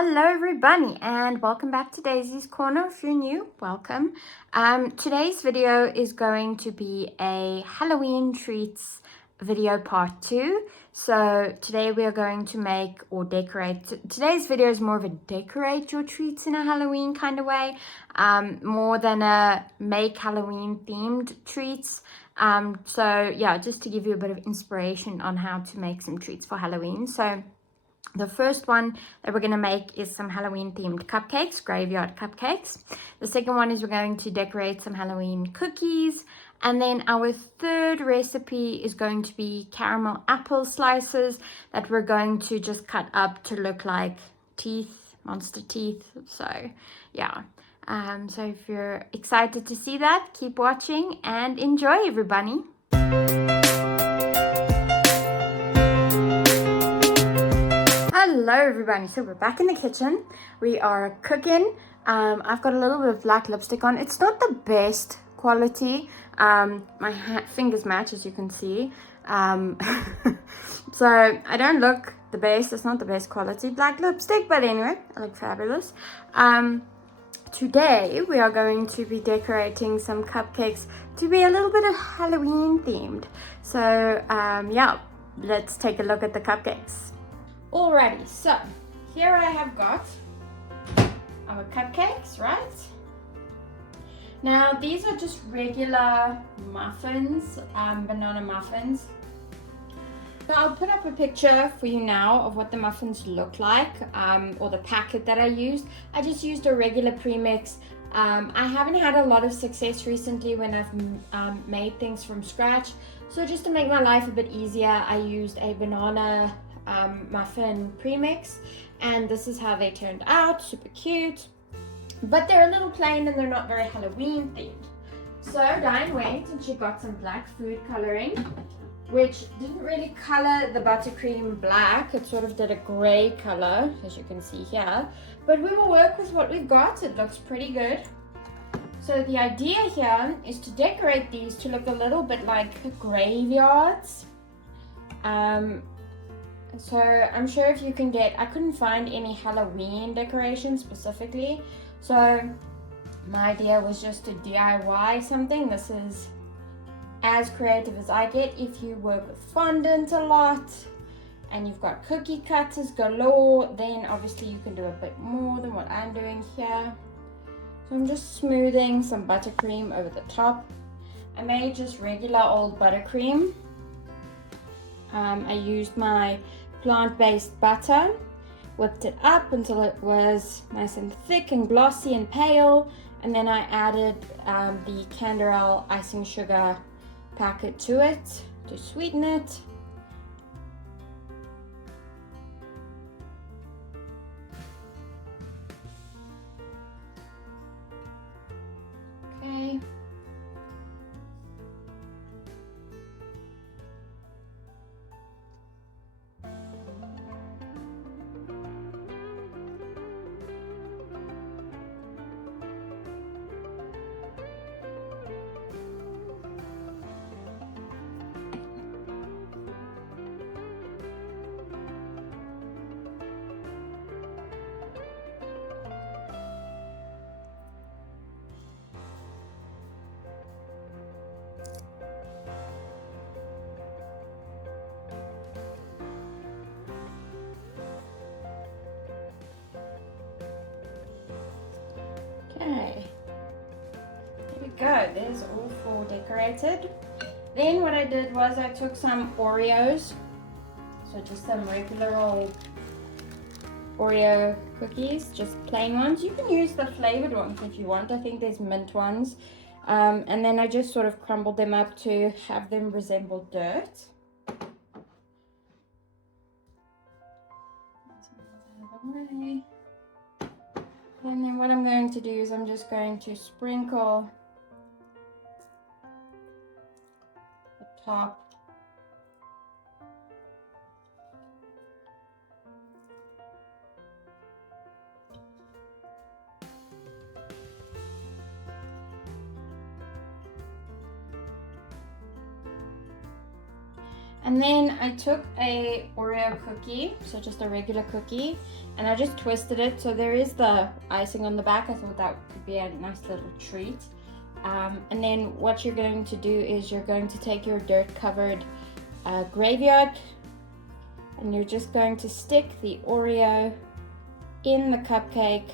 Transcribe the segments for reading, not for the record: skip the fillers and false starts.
Hello everybody and welcome back to Daisy's Corner. If you're new, welcome. Today's video is going to be a Halloween treats video part 2. So today we are going to make or decorate. Today's video is more of a decorate your treats in a Halloween kind of way, more than a make Halloween themed treats. So yeah, just to give you a bit of inspiration on how to make some treats for Halloween. So the first one that we're going to make is some Halloween themed cupcakes, graveyard cupcakes. The second one is we're going to decorate some Halloween cookies. And then our third recipe is going to be caramel apple slices that we're going to just cut up to look like teeth, monster teeth. So yeah. So if you're excited to see that, keep watching and enjoy, everybody. Hello everybody, so we're back in the kitchen. We are cooking. I've got a little bit of black lipstick on. It's not the best quality. My fingers match, as you can see. So I don't look the best. It's not the best quality black lipstick, but anyway, I look fabulous. Today we are going to be decorating some cupcakes to be a little bit of Halloween themed. So yeah, let's take a look at the cupcakes. Alrighty, so here I have got our cupcakes, right? Now these are just regular muffins, banana muffins. So I'll put up a picture for you now of what the muffins look like, or the packet that I used. I just used a regular premix. I haven't had a lot of success recently when I've made things from scratch. So just to make my life a bit easier, I used a banana muffin premix, and this is how they turned out. Super cute, but they're a little plain and they're not very Halloween themed. So Diane went and she got some black food coloring, which didn't really color the buttercream black. It sort of did a gray color, as you can see here, but we will work with what we've got. It looks pretty good. So the idea here is to decorate these to look a little bit like graveyards. So I'm sure if you can get, I couldn't find any Halloween decorations specifically. So my idea was just to DIY something. This is as creative as I get. If you work with fondant a lot and you've got cookie cutters galore, then obviously you can do a bit more than what I'm doing here. So I'm just smoothing some buttercream over the top. I made just regular old buttercream. I used my plant-based butter, whipped it up until it was nice and thick and glossy and pale, and then I added the Canderel icing sugar packet to it to sweeten it. Okay. Okay, there we go. There's all 4 decorated. Then what I did was I took some Oreos, so just some regular old Oreo cookies, just plain ones. You can use the flavored ones if you want. I think there's mint ones. And then I just sort of crumbled them up to have them resemble dirt. And then what I'm going to do is I'm just going to sprinkle the top . And then I took a Oreo cookie, so just a regular cookie, and I just twisted it. So there is the icing on the back. I thought that would be a nice little treat. And then what you're going to do is you're going to take your dirt covered graveyard, and you're just going to stick the Oreo in the cupcake,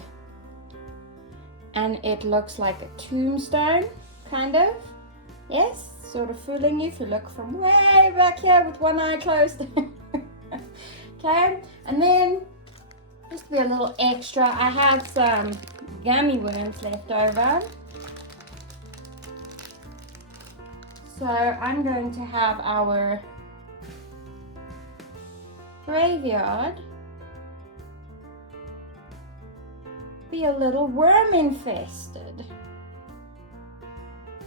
and it looks like a tombstone, kind of. Yes, sort of fooling you if you look from way back here with one eye closed. Okay, and then just to be a little extra, I have some gummy worms left over. So I'm going to have our graveyard be a little worm infested.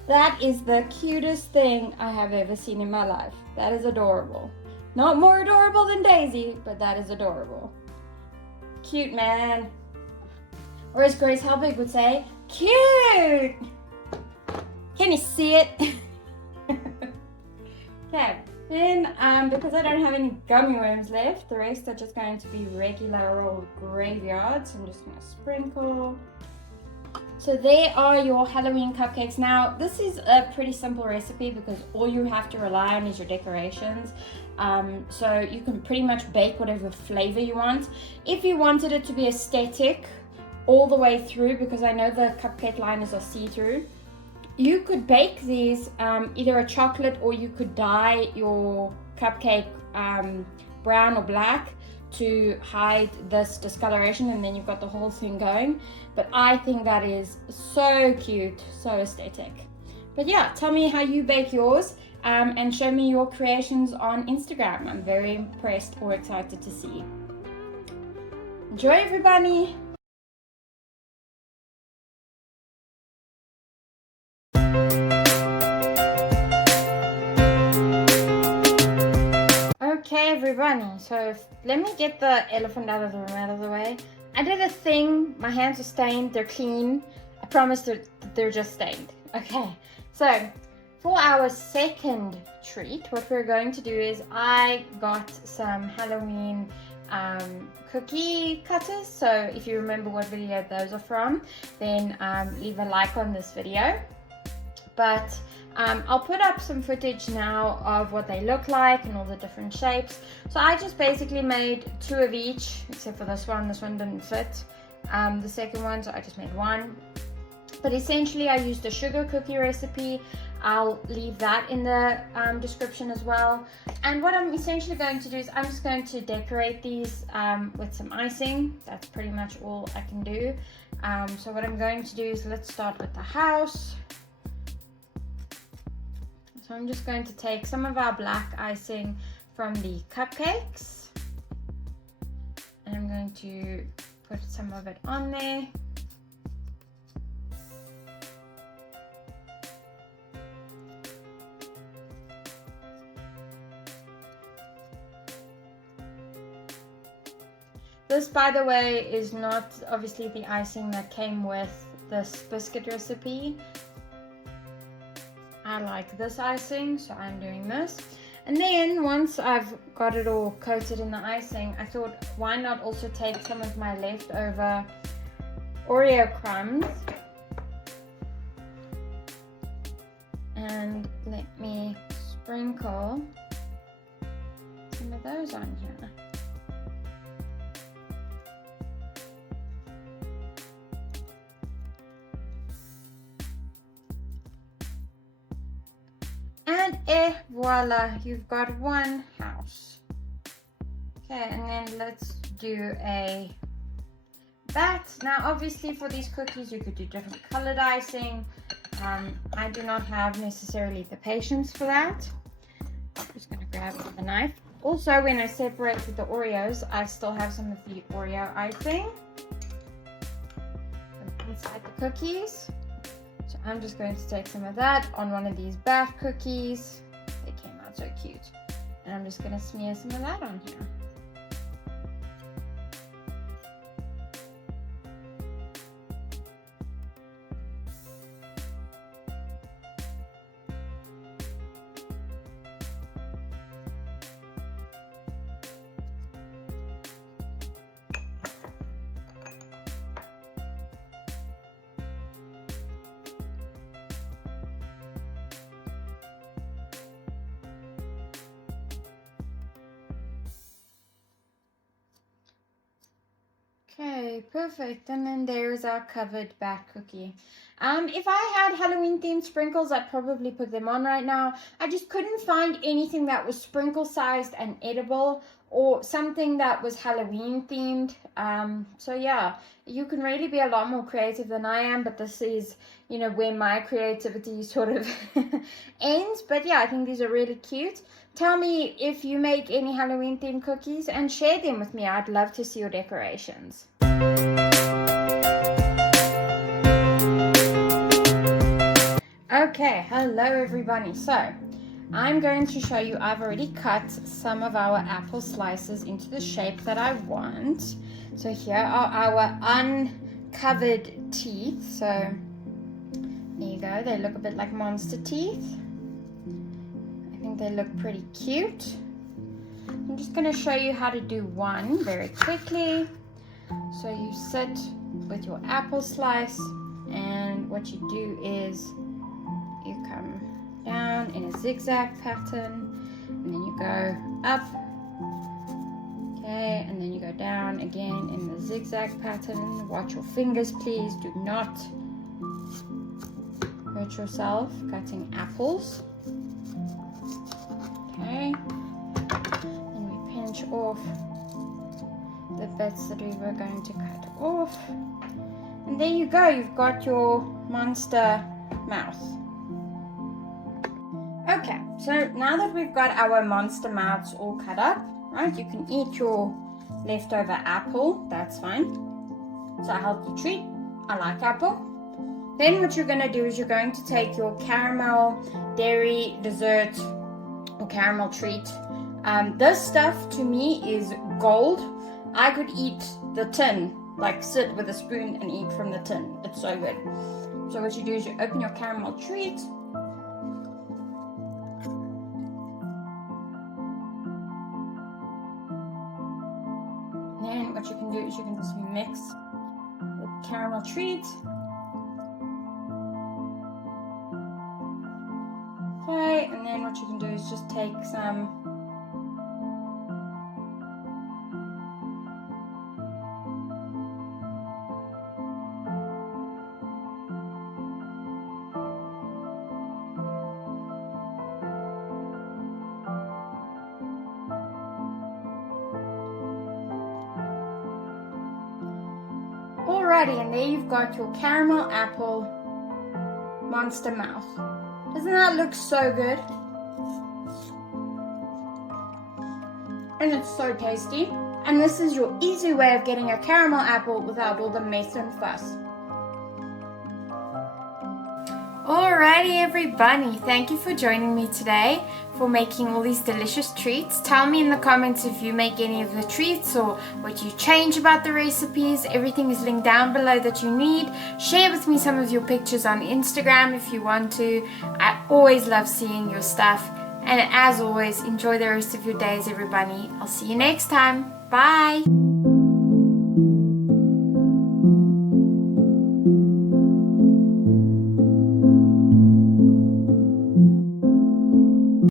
That is the cutest thing I have ever seen in my life. That is adorable. Not more adorable than Daisy, but that is adorable. Cute, man. Or as Grace Helbig would say, cute! Can you see it? Okay, then because I don't have any gummy worms left, the rest are just going to be regular old graveyards. I'm just going to sprinkle. So there are your Halloween cupcakes. Now, this is a pretty simple recipe because all you have to rely on is your decorations. So you can pretty much bake whatever flavor you want. If you wanted it to be aesthetic all the way through, because I know the cupcake liners are see-through, you could bake these either a chocolate, or you could dye your cupcake brown or black to hide this discoloration, and then you've got the whole thing going. But I think that is so cute, so aesthetic. But yeah, tell me how you bake yours and show me your creations on Instagram. I'm very impressed or excited to see. Enjoy, everybody! Okay, everybody, so let me get the elephant out of the room, out of the way. I did a thing. My hands are stained. They're clean. I promise that they're just stained. Okay, so for our second treat, what we're going to do is I got some Halloween cookie cutters. So if you remember what video those are from, then leave a like on this video. But I'll put up some footage now of what they look like and all the different shapes. So I just basically made 2 of each, except for this one. This one didn't fit the second one, so I just made 1. But essentially I used the sugar cookie recipe. I'll leave that in the description as well. And what I'm essentially going to do is I'm just going to decorate these with some icing. That's pretty much all I can do. So what I'm going to do is, let's start with the house. So I'm just going to take some of our black icing from the cupcakes, and I'm going to put some of it on there. This, by the way, is not obviously the icing that came with this biscuit recipe. I like this icing, so I'm doing this. And then once I've got it all coated in the icing, I thought, why not also take some of my leftover Oreo crumbs and let me sprinkle some of those on here. And voila, you've got one house. Okay, and then let's do a bat. Now obviously for these cookies you could do different colored icing. I do not have necessarily the patience for that. I'm just going to grab a knife. Also, when I separated the Oreos, I still have some of the Oreo icing inside the cookies. So I'm just going to take some of that on one of these bath cookies. They came out so cute. And I'm just going to smear some of that on here. Perfect. And then there's our covered back cookie. If I had Halloween themed sprinkles, I'd probably put them on right now. I just couldn't find anything that was sprinkle sized and edible, or something that was Halloween themed. So yeah, you can really be a lot more creative than I am, but this is, you know, where my creativity sort of ends. But yeah, I think these are really cute. Tell me if you make any Halloween themed cookies and share them with me. I'd love to see your decorations. Okay, hello everybody. So I'm going to show you, I've already cut some of our apple slices into the shape that I want. So here are our uncovered teeth. So there you go, they look a bit like monster teeth. I think they look pretty cute. I'm just going to show you how to do one very quickly. So you sit with your apple slice, and what you do is you come down in a zigzag pattern, and then you go up, okay, and then you go down again in the zigzag pattern. Watch your fingers, please. Do not hurt yourself cutting apples. Okay, and we pinch off the bits that we were going to cut off, and there you go, you've got your monster mouth. Okay, so now that we've got our monster mouths all cut up, right, you can eat your leftover apple, that's fine. It's a healthy treat. I like apple. Then what you're going to do is you're going to take your caramel dairy dessert or caramel treat. This stuff to me is gold. I could eat the tin, like sit with a spoon and eat from the tin. It's so good. So what you do is you open your caramel treat. Then what you can do is you can just mix the caramel treat. Okay, and then what you can do is just take some Alrighty, and there you've got your caramel apple monster mouth. Doesn't that look so good? And it's so tasty. And this is your easy way of getting a caramel apple without all the mess and fuss. Alrighty everybody, thank you for joining me today for making all these delicious treats. Tell me in the comments if you make any of the treats or what you change about the recipes. Everything is linked down below that you need. Share with me some of your pictures on Instagram if you want to. I always love seeing your stuff. And as always, enjoy the rest of your days everybody. I'll see you next time. Bye!